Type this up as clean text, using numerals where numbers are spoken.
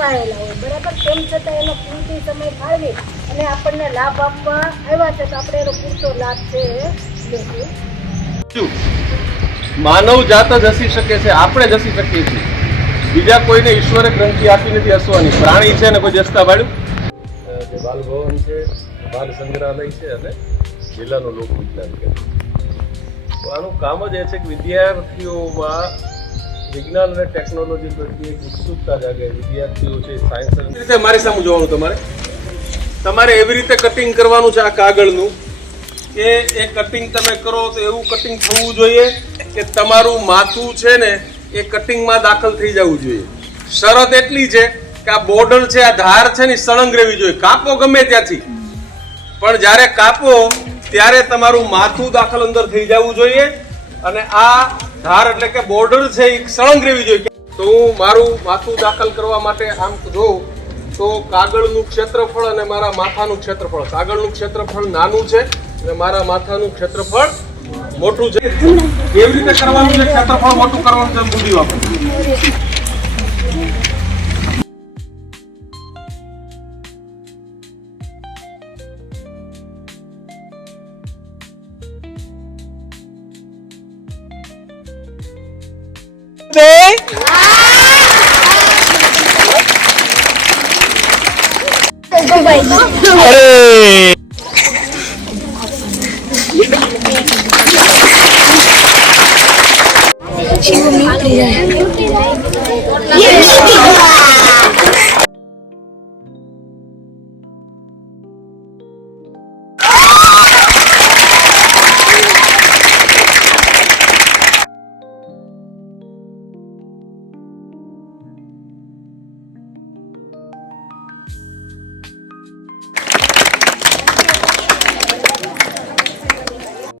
છુપાયેલા હોય બરાબર, તેમ છતાં એનો કિંમતી સમય ફાળવી અને આપણને લાભ આપવા આવ્યા છે, તો આપણે એનો પૂરતો લાભ છે એ લેશું. માનવ જાત જ હસી શકે છે, આપણે જ હસી શકીએ છીએ. બીજા કોઈને ઈશ્વરે ગ્રંથિ આપી નથી હસવાની. પ્રાણી છે ને કોઈ જસતા પાડ્યું. જે બાલભવન છે, બાલ સંગ્રહાલય છે અને જિલ્લાનું લોક વિજ્ઞાન કેન્દ્ર. તો આનું કામ જ એ છે કે વિદ્યાર્થીઓમાં વિજ્ઞાન અને ટેકનોલોજી પ્રત્યે એક ઉત્સુકતા જાગે. વિદ્યાર્થીઓ છે સાયન્સ રીતે મારી સામે જોવાનું. તમારે એવી રીતે કટિંગ કરવાનું છે આ કાગળનું કે એ કટિંગ તમે કરો તો એવું કટિંગ થવું જોઈએ કે તમારું માથું છે ને એ કટિંગમાં દાખલ થઈ જવું જોઈએ. શરત એટલી છે કે આ બોર્ડર છે, આ ધાર છે ને સળંગ રહેવી જોઈએ. કાપો ગમે ત્યાંથી, પણ જ્યારે કાપો ત્યારે તમારું માથું દાખલ અંદર થઈ જવું જોઈએ અને આ ધાર એટલે કે બોર્ડર છે એ સળંગ રહેવી જોઈએ. તો હું મારું માથું દાખલ કરવા માટે આમ જોઉં તો કાગળનું ક્ષેત્રફળ અને મારા માથાનું ક્ષેત્રફળ, કાગળનું ક્ષેત્રફળ નાનું છે અને મારા માથાનું ક્ષેત્રફળ મોટું છે. કેવી રીતે કરવાનું છે ક્ષેત્રફળ મોટું કરવાનું છે બુદ્ધિ વાપરો. અરે